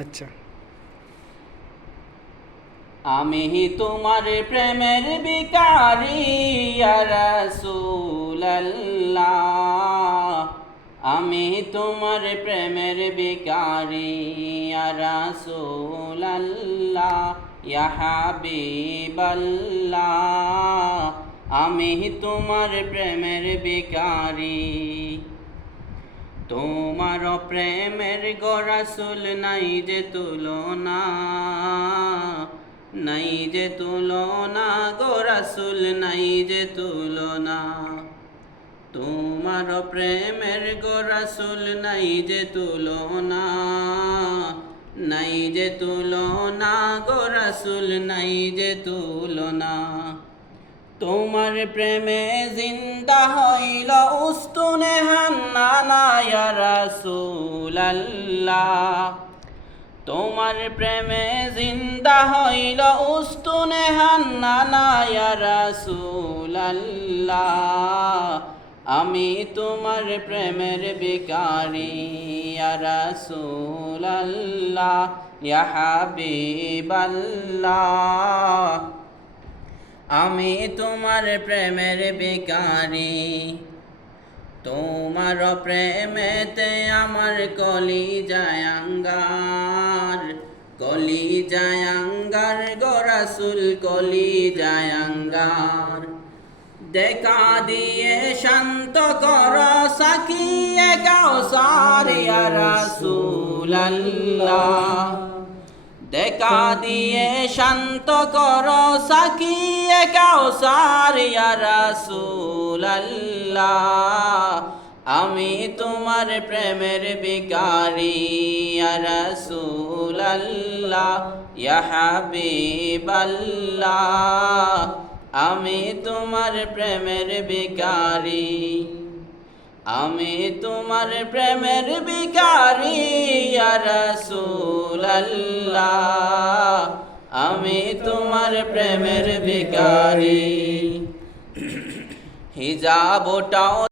আচ্ছা, আমি তোমার প্রেমের ভিখারি ইয়া রাসূলুল্লাহ, আমি তোমার প্রেমের ভিখারি ইয়া রাসূলুল্লাহ, ইয়া হাবিবাল্লাহ, আমি তোমার প্রেমের ভিখারি। তোমার প্রেমের গো রাসূল নাই যে তুলনা, নাই যে তুলনা গো রাসূল নাই যে তুলনা। তোমার প্রেমের গো রাসূল নাই যে তুলনা, নাই যে তুলনা গো রাসূল নাই যে তুলনা। তোমার প্রেমে জিন্দা হইল উস্তুনে হান্নানা ইয়া রাসূলুল্লাহ, তোমার প্রেমে জিন্দা হইল উস্তুনে হান্নানা ইয়া রাসূলুল্লাহ, আমি তোমার প্রেমের ভিখারি ইয়া রাসূলুল্লাহ, ইয়া হাবিবাল্লাহ, আমি তোমার প্রেমের ভিখারি। তোমার প্রেমেতে আমার কলিজায় আঙ্গার, কলিজায় আঙ্গার গো রাসূল কলিজায় আঙ্গার। দেখা দিয়ে শান্ত কর সাকিয়ে কাউসার ইয়া রাসূলুল্লাহ, দেখা দিয়ে শান্ত কর সাকিয়ে কাউসার ইয়া রাসূলুল্লাহ, আমি তোমার প্রেমের ভিখারি ইয়া রাসূলুল্লাহ, ইয়া হাবিবাল্লাহ, আমি তোমার প্রেমের ভিখারি। আমি তোমার প্রেমের ভিখারি ইয়া রাসূলুল্লাহ, আমি তোমার প্রেমের ভিখারি। হিজাবটাও